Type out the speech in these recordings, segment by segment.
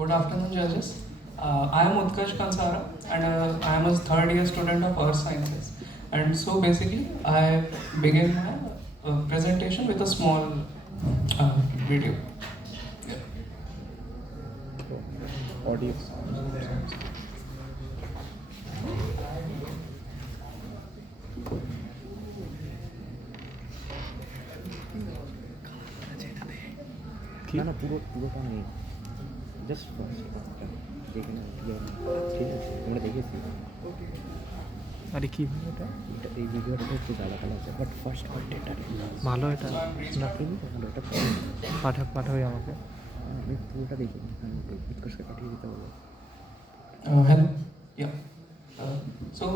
Good afternoon, judges. I am Utkarsh Kansara and I am a third year student of Earth Sciences. And so basically, I begin my presentation with a small video. Yeah. Audio. না না পুরোটা নেই, just first পার্টটা দেখে না, ঠিক আছে আমরা দেখেছি। আরে কি এটা এই ভিডিওটা একটু গালা গালা আছে, বাট ফার্স্ট পার্ট এটা ভালো, এটা না খুবই ভালো, এটা পাঠাবে আমাকে। আমি পুরোটা দেখিনি, আমি উৎকর্ষকে পাঠিয়ে দিতে বলবো। Hello. Yeah. So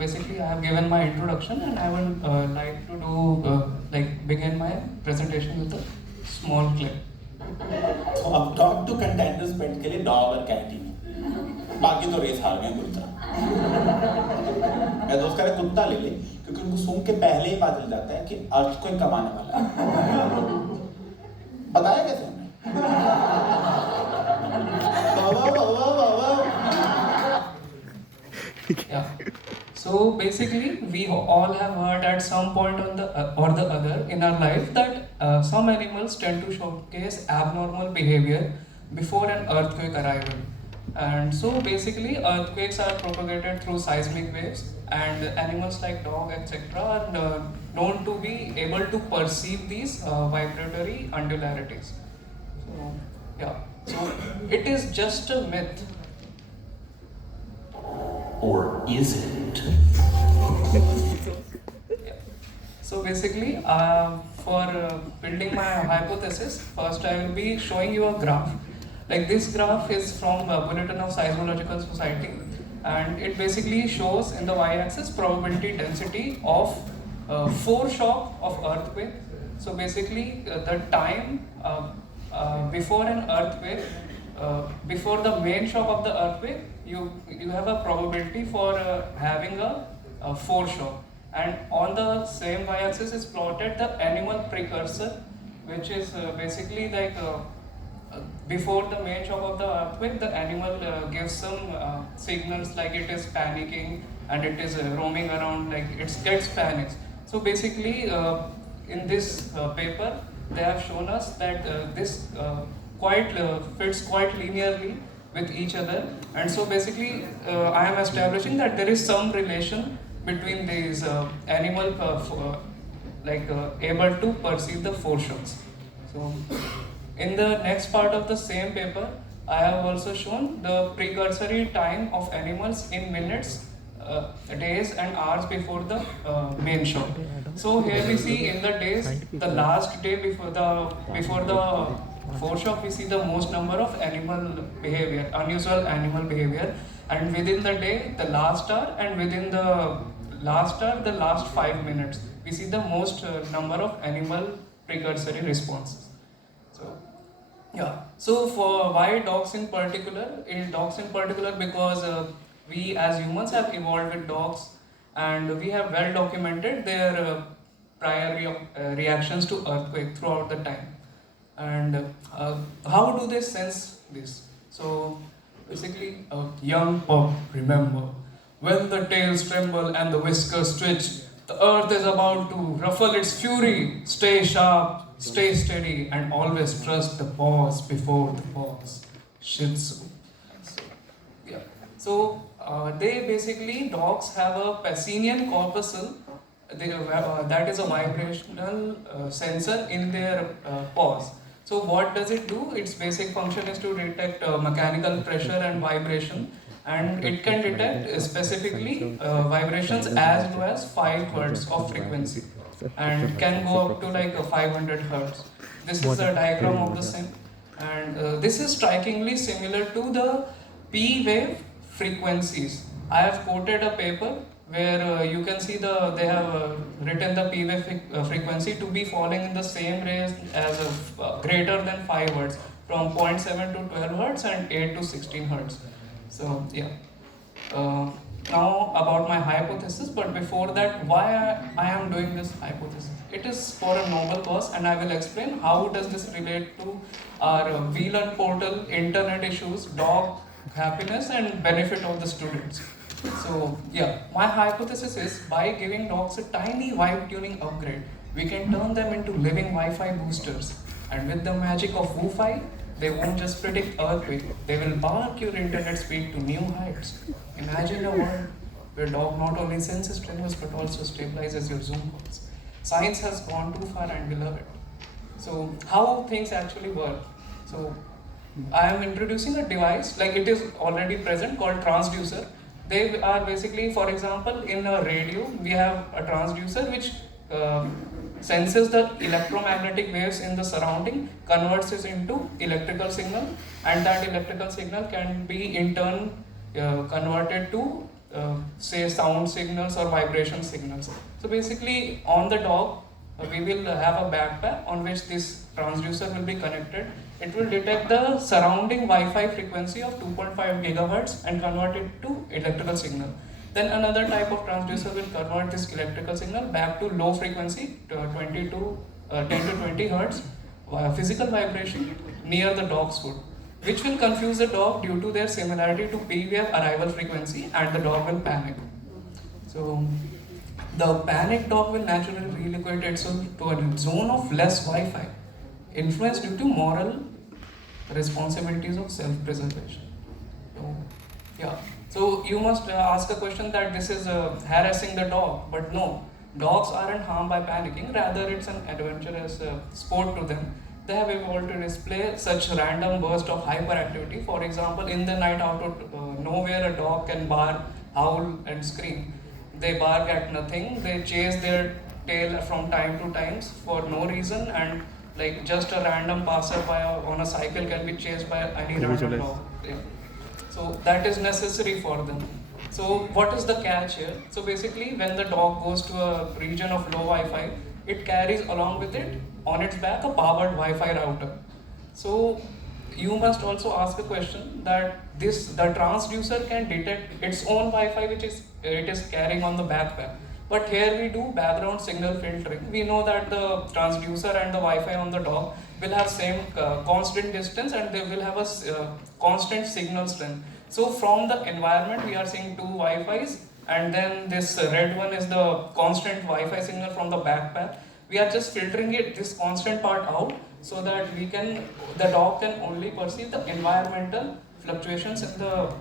basically, I have given my introduction, and I would like to do begin my presentation with a small clip. तो अब टॉप टू कंटेंडर्स बेट के लिए डॉग और कैटी, बाकी तो रेस हार गए कुत्ता। मैं दोस्त कह रहे कुत्ता ले ले, क्योंकि उनको सूंघ के पहले ही पता चल जाता है कि अर्थ को कमाने वाला है। बताया कैसे हमने? Yeah. So basically, we all have heard at some point or the other in our life that some animals tend to showcase abnormal behavior before an earthquake arrival. And so basically, earthquakes are propagated through seismic waves, and animals like dog, etc., are known to be able to perceive these vibratory undularities. So yeah, so it is just a myth. Or is it? Yeah. So basically, for building my hypothesis, first I will be showing you a graph. Like this graph is from Bulletin of Seismological Society, and it basically shows in the y-axis probability density of foreshock of earthquake. So basically, the time before an earthquake, before the main shock of the earthquake, you have a probability for having a foreshock. And on the same y-axis is plotted the animal precursor, which is basically like before the main shock of the earthquake, the animal gives some signals like it is panicking and it is roaming around, like it gets panics. So basically, in this paper, they have shown us that this fits quite linearly with each other, and so basically I am establishing that there is some relation between these animal able to perceive the foreshocks. So in the next part of the same paper, I have also shown the precursory time of animals in minutes, days and hours before the main shock. So here we see in the days, the last day before the foreshock, we see the most number of unusual animal behavior, and within the day, the last hour, and within the last hour, the last 5 minutes, we see the most number of animal precursory responses. So, yeah. So for why dogs in particular? Because we as humans have evolved with dogs, and we have well documented their prior reactions to earthquake throughout the time. And how do they sense this? So basically, a young pup, remember, when the tails tremble and the whiskers twitch, the earth is about to ruffle its fury. Stay sharp, stay steady, and always trust the pause before the pause. Shih Tzu. Yeah. So dogs have a Pacinian corpuscle. That is a vibrational sensor in their paws. So what does it do? Its basic function is to detect mechanical pressure and vibration, and it can detect specifically vibrations as low as 5 hertz of frequency, and can go up to like 500 hertz. This is a diagram of the same, and this is strikingly similar to the P wave frequencies. I have quoted a paper where you can see they have written the P wave frequency to be falling in the same range as greater than 5 hertz, from 0.7 to 12 hertz and 8 to 16 hertz. So yeah. Now about my hypothesis, but before that, why I am doing this hypothesis. it is for a noble cause, and I will explain how does this relate to our VLearn portal, internet issues, dog happiness, and benefit of the students. So yeah, my hypothesis is by giving dogs a tiny vibe tuning upgrade, we can turn them into living Wi-Fi boosters. And with the magic of Wi-Fi, they won't just predict earthquake, they will bark your internet speed to new heights. Imagine a world where dog not only senses tremors but also stabilizes your Zoom calls. Science has gone too far and we love it. So how things actually work. So I am introducing a device, like it is already present, called transducer. They are basically, for example, in a radio, we have a transducer which senses the electromagnetic waves in the surrounding, converts it into electrical signal, and that electrical signal can be in turn converted to say sound signals or vibration signals. So basically on the dog, we will have a backpack on which this transducer will be connected. It will detect the surrounding Wi-Fi frequency of 2.5 gigahertz and convert it to electrical signal. Then another type of transducer will convert this electrical signal back to low frequency, to 10 to 20 hertz physical vibration near the dog's foot, which will confuse the dog due to their similarity to PVF arrival frequency, and the dog will panic. So the panicked dog will naturally relocate itself to a zone of less Wi-Fi, influenced due to moral responsibilities of self-preservation. So, yeah. So you must ask a question that this is harassing the dog, but no, dogs aren't harmed by panicking, rather it's an adventurous sport to them. They have evolved to display such random bursts of hyperactivity. For example, in the night out of nowhere, a dog can bark, howl and scream. They bark at nothing, they chase their tail from time to time for no reason, and like just a random passerby on a cycle can be chased by any random dog. Yeah. So that is necessary for them. So what is the catch here? So basically when the dog goes to a region of low Wi-Fi, it carries along with it on its back a powered Wi-Fi router. So you must also ask a question that the transducer can detect its own Wi-Fi which it is carrying on the backpack. But here we do background signal filtering. We know that the transducer and the Wi-Fi on the dog will have same constant distance, and they will have a constant signal strength. So from the environment we are seeing two Wi-Fis, and then this red one is the constant Wi-Fi signal from the backpack. We are just filtering this constant part out so that the dog can only perceive the environmental fluctuations in the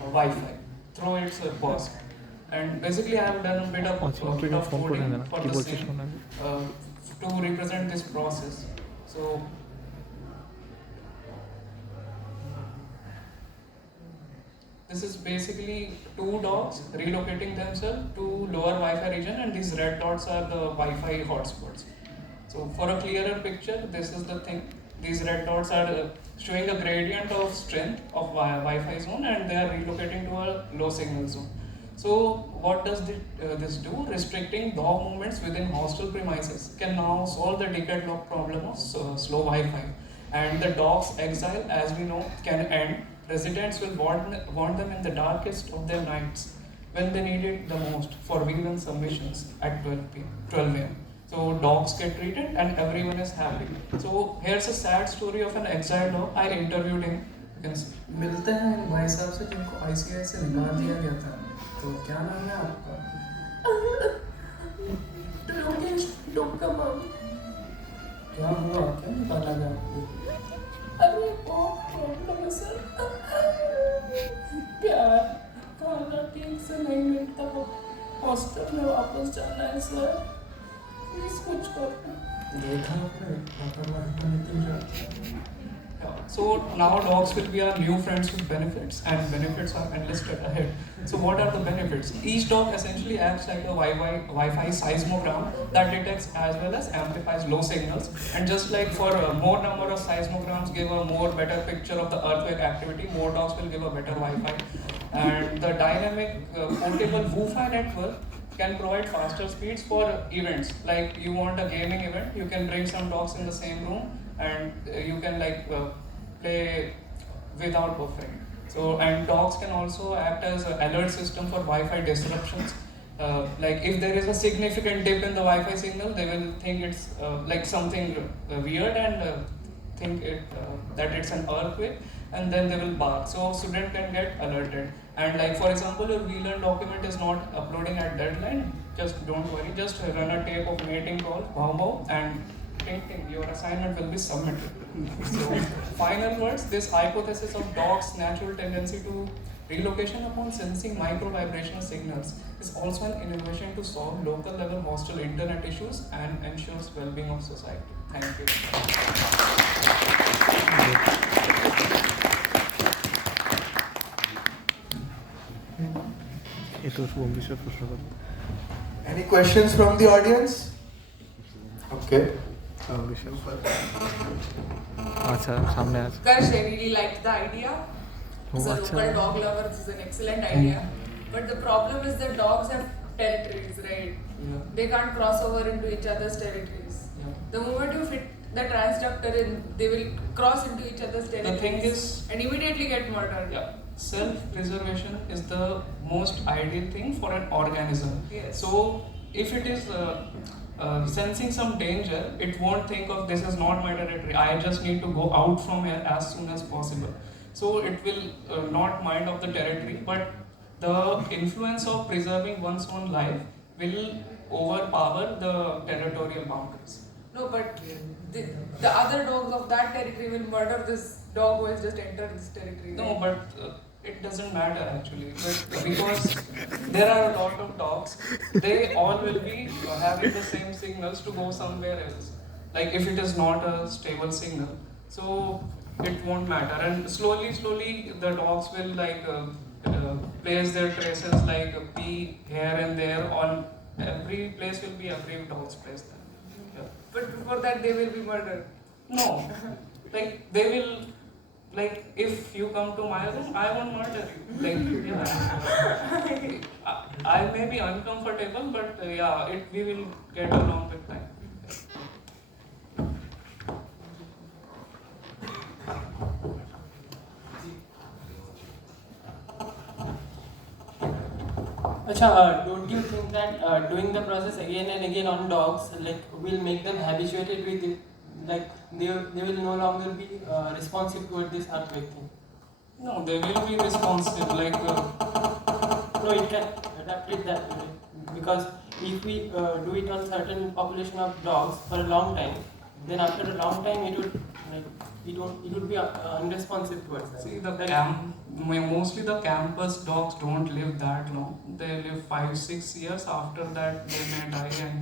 Wi-Fi through its paws. And basically I have done a bit of coding for the same to represent this process. So this is basically two dogs relocating themselves to lower Wi-Fi region, and these red dots are the Wi-Fi hotspots. So for a clearer picture, this is the thing. These red dots are showing a gradient of strength of Wi-Fi zone, and they are relocating to a low signal zone. So what does this do? Restricting dog movements within hostel premises can now solve the decade-long problem of slow Wi-Fi. And the dog's exile, as we know, can end. Residents will want them in the darkest of their nights when they need it the most for VLAN submissions at 12 a.m. So dogs get treated and everyone is happy. So here's a sad story of an exiled dog. I interviewed him. You can see. मिलते हैं भाई साहब से जिनको ICI से निकाल दिया गया था. तो क्या नाम है आपका? क्या हुआ? क्या निकाला गया आपको? अरे बहुत प्रॉब्लम है सर. प्यार खाना ठीक से नहीं मिलता. हॉस्टल में वापस जाना है सर. प्लीज कुछ करो. देखा आपने लापरवाही का नतीजा. So now dogs will be our new friends with benefits, and benefits are enlisted ahead. So what are the benefits? Each dog essentially acts like a Wi-Fi seismogram that detects as well as amplifies low signals. And just like for more number of seismograms give a more better picture of the earthquake activity, more dogs will give a better Wi-Fi. And the dynamic portable Wi-Fi network can provide faster speeds for events. Like you want a gaming event, you can bring some dogs in the same room, and you can play without buffering. So, and dogs can also act as an alert system for Wi-Fi disruptions. like if there is a significant dip in the Wi-Fi signal, they will think it's like something weird and think that it's an earthquake, and then they will bark. So student can get alerted. And like for example, your VLAN document is not uploading at deadline. Just don't worry. Just run a tape of mating call, wow wow, and ting ting, your assignment will be submitted. So final words: this hypothesis of dog's natural tendency to relocation upon sensing micro vibrational signals is also an innovation to solve local level hostile internet issues and ensures well-being of society. Thank you. এটা শুভম বিশ্বাস প্রশ্ন করো। Any questions from the audience? Okay. Shubham বিশ্বাস আচ্ছা সামনে আছে Gosh, I really liked the idea. As a Oh, local acha. dog lover, this is an excellent idea. But the problem is that dogs have territories, right? Yeah. They can't cross over into each other's territories. Yeah. The moment you fit the transductor in, they will cross into each other's territories. thing is- and immediately get murdered. Yeah. Self-preservation is the most ideal thing for an organism. Yes. So if it is sensing some danger, it won't think of this is not my territory. I just need to go out from here as soon as possible. So it will not mind of the territory, but the influence of preserving one's own life will overpower the territorial boundaries. No, but the other dogs of that territory will murder this dog who has just entered this territory. No, right? but it doesn't matter actually, but because there are a lot of dogs, they all will be having the same signals to go somewhere else. Like if it is not a stable signal, so it won't matter. And slowly, the dogs will like place their traces like pee here and there. On every place will be every dog's place then. Yeah. But before that, they will be murdered. No, like they will, like if you come to my room, I won't murder you. Like yeah, I may be uncomfortable, but yeah, we will get along with time. Acha, don't you think that doing the process again and again on dogs like will make them habituated with it? Like they will no longer be responsive toward this earthquake thing. No, they will be responsive. Like No, it can adapt it that way. Because if we do it on certain population of dogs for a long time, then after a long time it would be unresponsive towards that. see, That- mostly the campus dogs don't live that long. They live 5-6 years. After that, they may die, and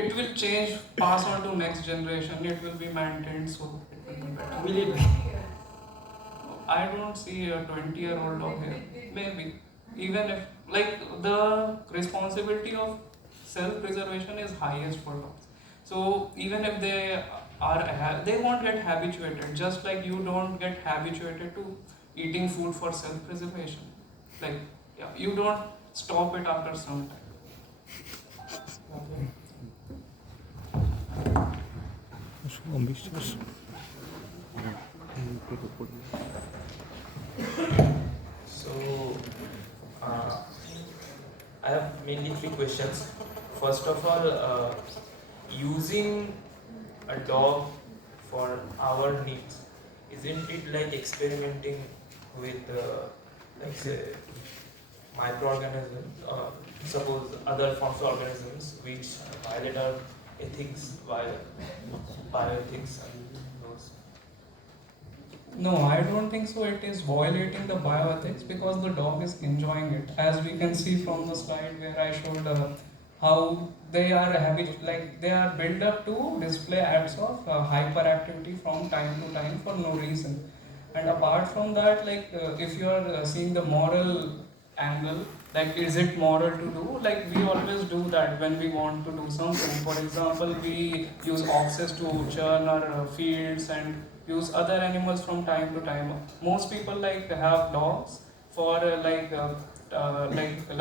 it will change, pass on to next generation. It will be maintained, so it will be better. Will it be? I don't see a 20-year-old dog here. Maybe. Even if, like, the responsibility of self-preservation is highest for dogs. So, even if they won't get habituated, just like you don't get habituated to eating food for self-preservation. Like, yeah, you don't stop it after some time. Shubham বিশ্বাস So, I have mainly three questions. First of all, using a dog for our needs, isn't it like experimenting with, like say, microorganisms, suppose other forms of organisms which violate our ethics, bioethics and those? No, I don't think so. It is violating the bioethics because the dog is enjoying it. As we can see from the slide where I showed how they are they are built up to display acts of hyperactivity from time to time for no reason. And apart from that, like if you are seeing the moral angle, like is it moral to do? Like we always do that when we want to do something. For example, we use oxes to churn our fields and use other animals from time to time. Most people like have dogs for like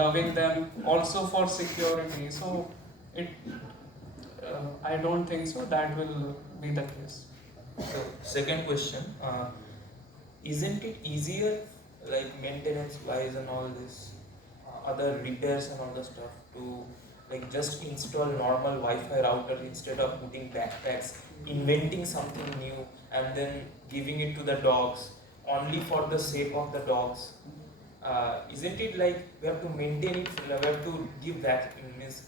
loving them, also for security. So I don't think so that will be the case. So, second question, isn't it easier, like maintenance wise and all this, other repairs and all the stuff to like just install normal Wi-Fi router instead of putting backpacks, inventing something new and then giving it to the dogs only for the sake of the dogs. Isn't it like we have to maintain it, we have to give that, means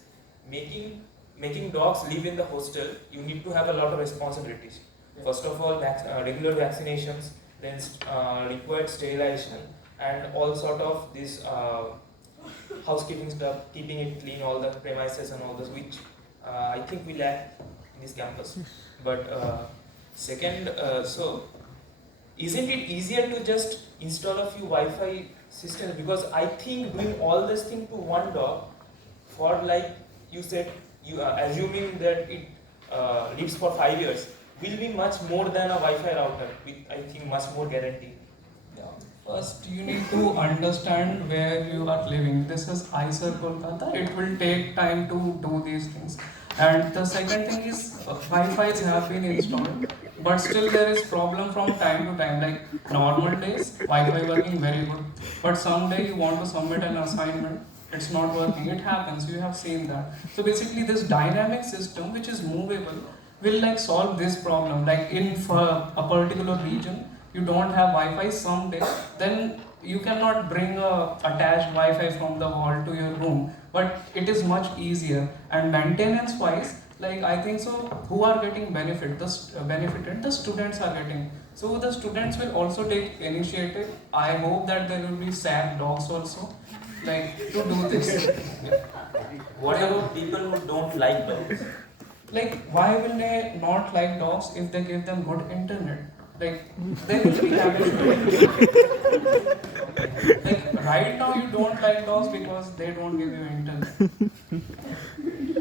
making dogs live in the hostel, you need to have a lot of responsibilities. First of all, regular vaccinations, then required sterilization, and all sort of this housekeeping stuff, keeping it clean, all the premises and all this, which I think we lack in this campus. But second, so isn't it easier to just install a few Wi-Fi systems? Because I think doing all this thing to one dog for, like you said, you assuming that it lives for 5 years, will be much more than a Wi-Fi router with, I think, much more guarantee. Yeah. First, you need to understand where you are living. This is IISER Kolkata. It will take time to do these things. And the second thing is Wi-Fi's have been installed, but still there is problem from time to time. Like normal days, Wi-Fi working very good, but someday you want to submit an assignment, it's not working. It happens. You have seen that. So basically, this dynamic system, which is movable, will like solve this problem. Like in for a particular region, you don't have Wi-Fi someday, then you cannot bring a attached Wi-Fi from the hall to your room. But it is much easier. And maintenance-wise, like I think so, who are getting benefited? The students are getting. So the students will also take initiative. I hope that there will be SAP dogs also, like to do this. What about people who don't like dogs? Like, why will they not like dogs if they give them good internet? Like, they will be happy. Like, right now you don't like dogs because they don't give you internet.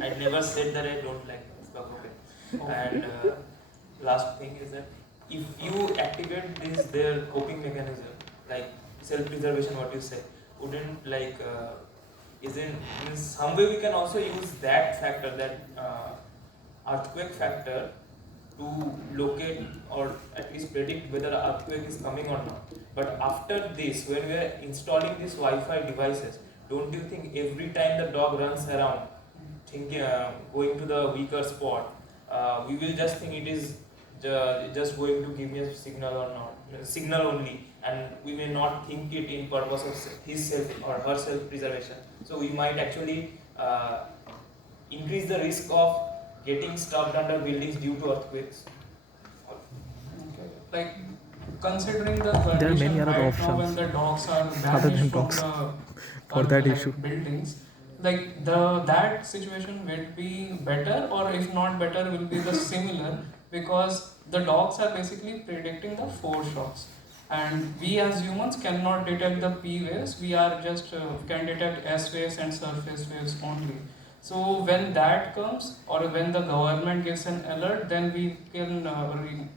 I never said that I don't like dogs, but okay. And last thing is that if you activate this their coping mechanism, like self-preservation, what you say, wouldn't like isn't in some way we can also use that factor, that earthquake factor, to locate or at least predict whether an earthquake is coming or not. But after this, when we are installing these Wi-Fi devices, don't you think every time the dog runs around, thinking going to the weaker spot, we will just think it is just going to give me a signal or not, signal only, and we may not think it in purpose of his self or her self-preservation. So we might actually increase the risk of getting stuck under buildings due to earthquakes. Okay. Like, considering the There are condition many other right now when options the dogs are other than banished from dogs the for that issue. buildings, like that situation will be better, or if not better, will be the similar, because the dogs are basically predicting the force shocks, and we as humans cannot detect the P waves. We are just can detect S waves and surface waves only. So when that comes, or when the government gives an alert, then we can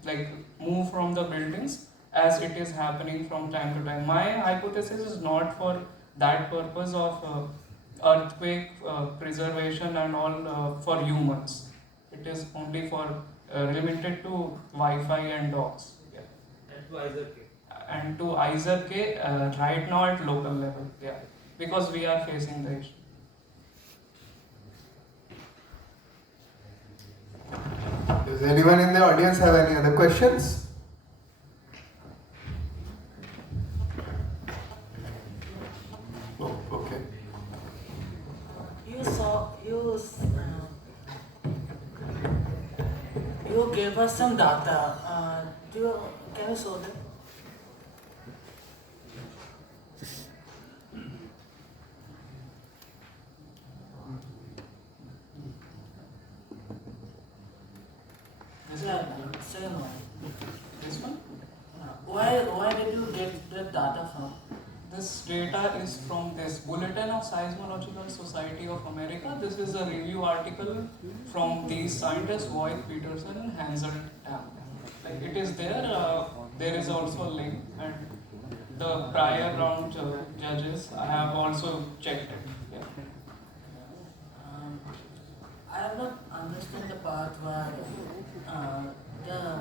like move from the buildings, as it is happening from time to time. My hypothesis is not for that purpose of earthquake preservation and all for humans. It is only for limited to Wi-Fi and dogs. Yeah. And to IISER K. And to IISER K right now at local level. Yeah, because we are facing the issue. Does anyone in the audience have any other questions? Oh, okay. You gave us some data. Can you show them? Yeah, second one. This one? Why did you get the data from? This data is from this Bulletin of Seismological Society of America. This is a review article from these scientists, Voigt, Peterson, and Hansel Tam. Like it is there. There is also a link, and the prior round judges, I have also checked it. Yeah. I have not understand the part where the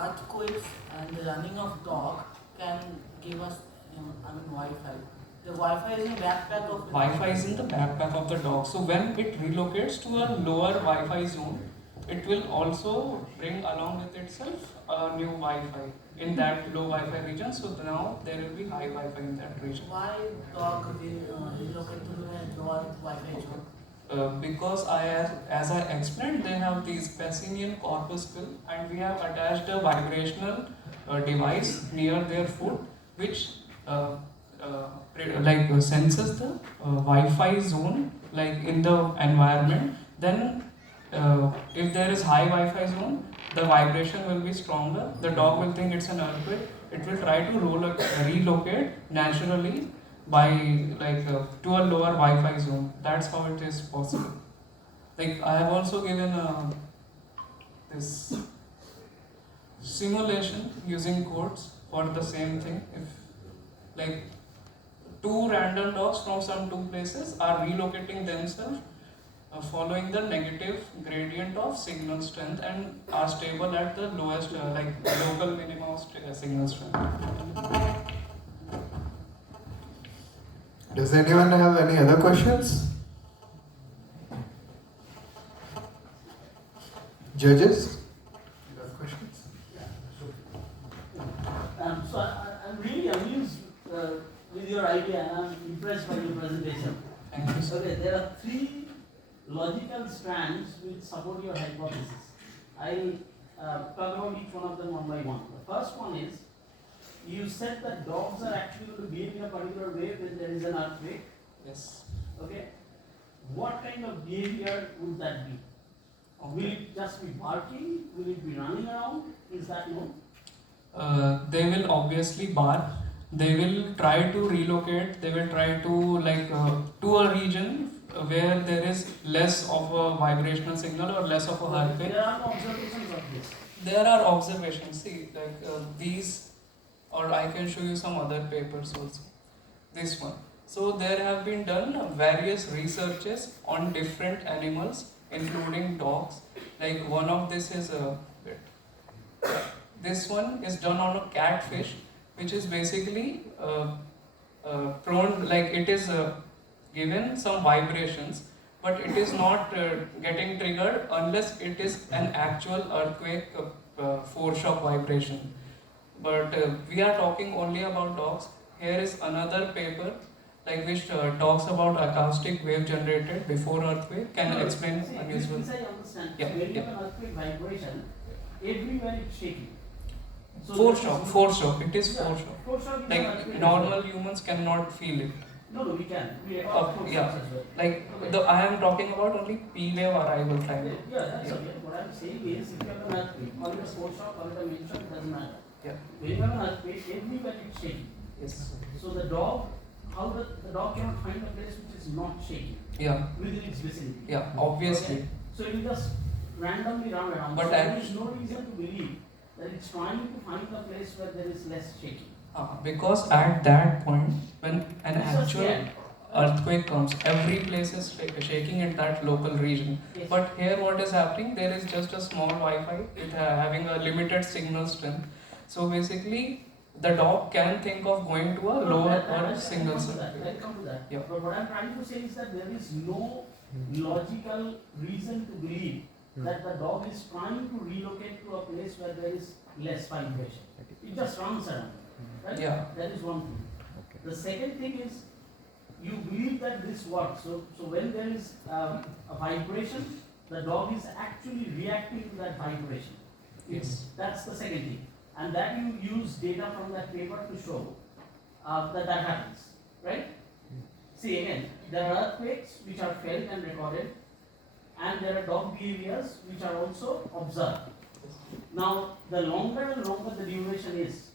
earthquakes and the running of dog can give us Wi-Fi. The Wi-Fi is in backpack of the Wi-Fi is in the backpack of the dog. So when it relocates to a lower Wi-Fi zone, it will also bring along with itself a new Wi-Fi in that low Wi-Fi region. So now there will be high Wi-Fi in that region. Why dog will relocate to the lower Wi-Fi zone? Because as I explained, they have these Pacinian corpuscle, and we have attached a vibrational device near their foot, which senses the Wi-Fi zone like in the environment. Then if there is high Wi-Fi zone, the vibration will be stronger. The dog will think it's an earthquake. It will try to relocate naturally by to a lower Wi-Fi zone. That's how it is possible. Like I have also given this simulation using codes for the same thing. If like two random dogs from some two places are relocating themselves following the negative gradient of signal strength and are stable at the lowest local minimum of signal strength. Does anyone have any other questions? Judges? You have questions? So I'm really amused with your idea, and I'm impressed by your presentation. Thank you, sir. Okay, there are three logical strands which support your hypothesis. I talk about each one of them one by one. The first one is, you said that dogs are actually going to behave in a particular way when there is an earthquake. Yes. Okay. What kind of behavior would that be? Will it just be barking? Will it be running around? Is that known? They will obviously bark. They will try to relocate. They will try to to a region where there is less of a vibrational signal or less of a earthquake. There are no observations of this. There are observations. See, these, or I can show you some other papers also. This one. So there have been done various researches on different animals, including dogs. Like one of this is this one is done on a catfish, which is basically prone, like it is given some vibrations, but it is not getting triggered unless it is an actual earthquake foreshock vibration. But we are talking only about dogs. Here is another paper which talks about acoustic wave generated before earthquake. Can I explain unusual? This I understand. Yeah, When you yeah. have an earthquake vibration, everywhere it's shaking. So Foreshock. It is foreshock. Foreshock is an Like earthquake. normal humans cannot feel it. No, we can. We record foreshocks Yeah. as well. Like I am talking about only P wave arrival time. Yeah, that's okay. What I'm saying is, if you have an earthquake, call it a foreshock, call it a main shock, it doesn't matter. Yeah. When you have an earthquake, everywhere it's shaking. Yes. So the dog, the dog cannot find a place which is not shaking Yeah. within its vicinity. Yeah. Obviously. Okay? So it will just randomly run around. But so I- there is no reason to believe that it's trying to find a place where there is less shaking. Because at that point, when an It's just actual scared. earthquake comes, every place is shaking in that local region. Yes. But here, what is happening? There is just a small Wi-Fi with having a limited signal strength. So basically, the dog can think of going to a lower or single I'll circuit. come to that. Yeah. But what I'm trying to say is that there is no logical reason to believe that the dog is trying to relocate to a place where there is less vibration. It just runs around. Right? Yeah. That is one thing. The second thing is, you believe that this works. So when there is a vibration, the dog is actually reacting to that vibration. Yes. That's the second thing. And that you use data from that paper to show that happens. Right? See again, there are earthquakes which are felt and recorded, and there are dog behaviors which are also observed. Now, the longer and longer the duration is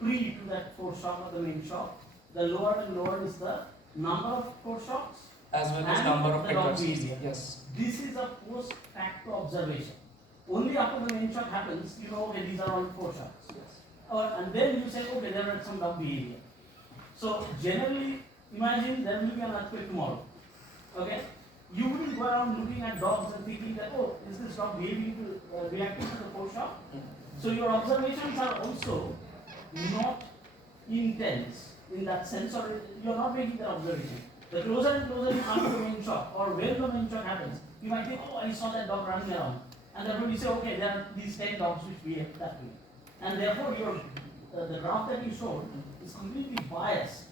pre to that foreshock or the main shock, the lower and lower is the number of foreshocks As well as and number of the dog triggers. behavior. Yes. This is a post facto observation. Only after the main shock happens, you know, okay, these are all foreshocks. And then you say, okay, there are some dog behavior. So generally, imagine there will be an earthquake tomorrow. Okay? You wouldn't go around looking at dogs and thinking that, oh, is this dog behaving reacting to the foreshock? So your observations are also not intense in that sense, or you're not making that observation. The closer and closer you come to the main shop, or when the main shop happens, you might think, oh, I saw that dog running around. And therefore you say, okay, there are these 10 dogs which behave that way. And therefore the graph that you showed is completely biased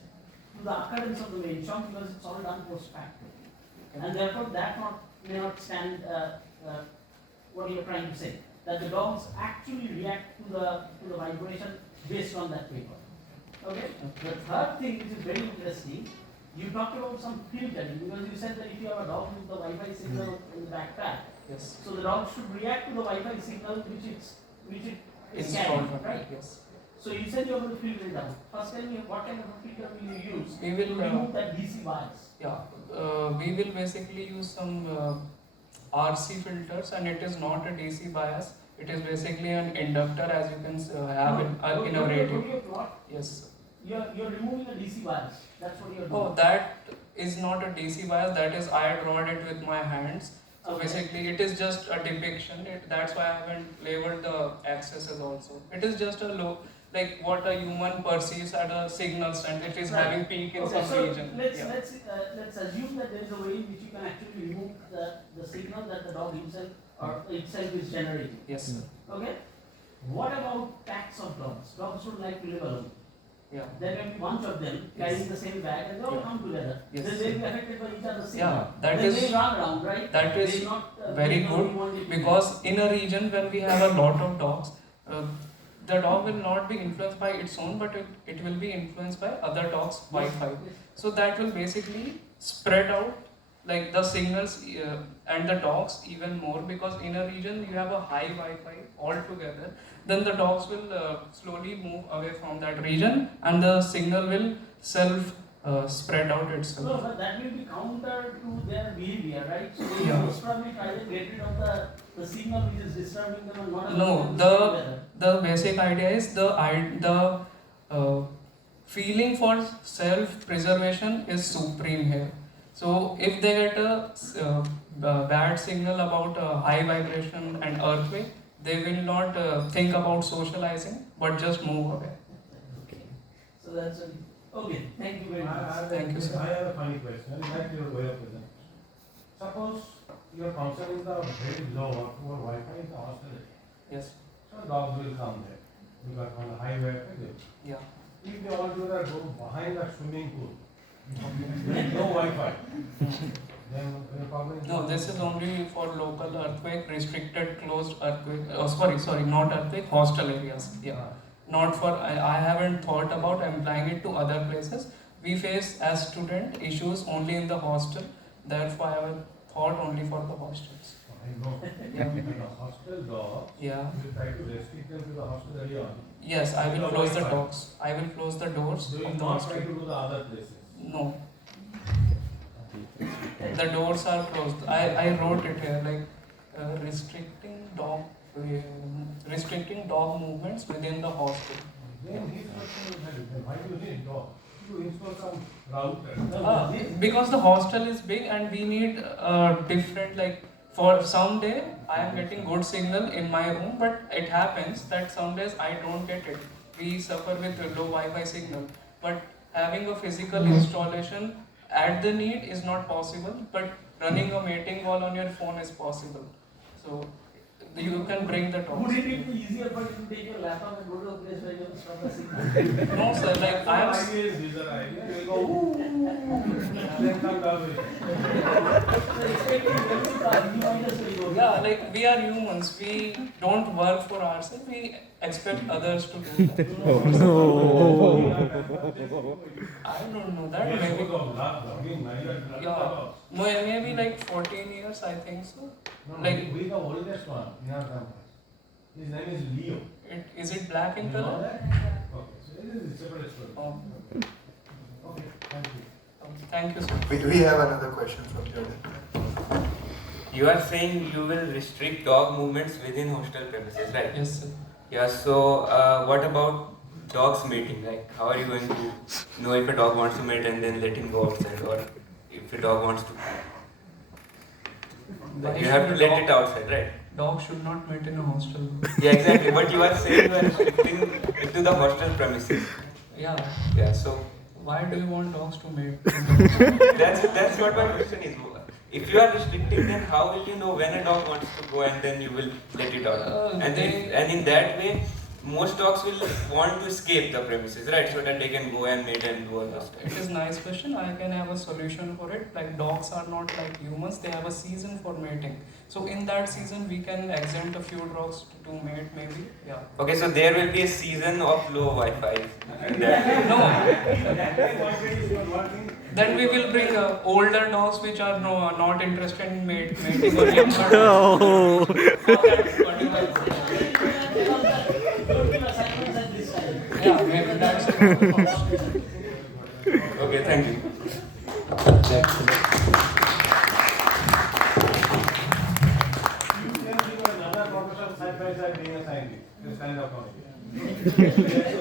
to the occurrence of the main shop because it's all done post facto. And therefore that may not stand what you're trying to say. That the dogs actually react to the vibration based on that paper. Okay? The third thing which is very interesting, you talked about some filtering because you said that if you have a dog with the Wi-Fi signal in the backpack, Yes. so the dog should react to the Wi-Fi signal which it is Installed, carrying, right? yes. So you said you're going to filter it out. First tell me what kind of a filter will you use We will to remove that DC bias? Yeah, we will basically use some RC filters, and it is not a DC bias. It is basically an inductor, as you can have in a radio. Yes. You're removing a DC bias. That's what you're doing. Oh, that is not a DC bias. That is, I drawed it with my hands. So Okay. basically, it is just a depiction. That's why I haven't labeled the axes also. It is just a like what a human perceives at a signal strength. It is Right. having peak in Okay, some so region. let's Yeah. let's assume that there is a way in which you can actually remove the signal that the dog himself or itself is generating. Yes. Okay. What about packs of dogs? Dogs would like to live alone. Yeah. There can be a bunch of them carrying the same bag and they all Yeah. come together. Yes. Then they'll be affected by each other's signal. Yeah, that then is- they run around, right? that is They'll not, very they'll good only want it to because in a region when we have a lot of dogs, the dog will not be influenced by its own, but it will be influenced by other dogs' Wi-Fi. So that will basically spread out like the signals and the dogs even more, because in a region you have a high Wi-Fi altogether, then the dogs will slowly move away from that region and the signal will spread out itself. No, but that will be counter to their behavior, right? So they Yeah. most probably try to get rid of the signal which is disturbing them and not No, allowing them to stay together. the basic idea is the feeling for self-preservation is supreme here. So if they get a bad signal about high vibration and earthquake, they will not think about socializing, but just move away. So that's okay. Thank you very much. Thank you, sir. I have a funny question. I like your way of presenting. Suppose your concern is the very low or poor Wi-Fi in the hostel. Yes. So dogs will come there. Because on the highway, Yeah. if they all do that, go behind the swimming pool. With no Wi-Fi. Then the problem is No, this is only for local earthquake, restricted, closed earthquake. Sorry, not earthquake, hostel areas. Yeah. Not for, I haven't thought about applying it to other places. We face as student issues only in the hostel. Therefore, I have thought only for the hostels. I know. Yeah. And the hostel dogs, Yeah. you try to restrict them to the hostel area only. Yes, I will The close the Wi-Fi. doors. I will close the doors Do you of the not try hostel. to do the other places? No. The doors are closed. I wrote it here like restricting dog movements within the hostel. Then his question is that, then why do you need dogs? You install some router. Because the hostel is big and we need different, like for some day I am getting good signal in my room, but it happens that some days I don't get it. We suffer with low Wi-Fi signal, but having a physical installation at the need is not possible, but running a mating wall on your phone is possible. So you can bring the dogs. Would it be easier for you to take your laptop and go to a place where you can stop the signal? No sir, like I The am. idea is user idea. You will go, ooh, then come down with it. So expecting them to come, you might as well go. Yeah, like we are humans. We don't work for ourselves. We expect others to do that. I don't know that. Yes, Maybe. because of love, dogging, marriage, love Yeah. dogs. Maybe like 14 years, I think so. No, Like- we the oldest one in our campus. His name is Leo. Is it black in You know color? that? Okay, so it is a separate story. Oh, Okay, thank you. thank you, sir. We have another question from Jordan. You are saying you will restrict dog movements within hostel premises, right? Yes, sir. Yeah, so what about dogs mating? Like, how are you going to know if a dog wants to mate and then let him go outside, or if a dog wants to? Like, you have to let it outside, right? Dog should not mate in a hostel. Yeah, exactly. But you are saying you are restricting it to the hostel premises. Yeah. Yeah, so Why do you want dogs to mate? that's what my question is. If you are restricting, then how will you know when a dog wants to go and then you will let it out? And in that way, most dogs will want to escape the premises, right? So that they can go and mate and do all those It stuff. is nice question. I can have a solution for it. Like dogs are not like humans; they have a season for mating. So in that season, we can exempt a few dogs to mate, maybe. Yeah. Okay, so there will be a season of low Wi-Fi. in that. No. Then we will bring older dogs which are not interested in mating or younger dogs. Oh. For that particular yeah, maybe that's it. Okay, thank you. You can give another profession side by side being a scientist. This kind of knowledge.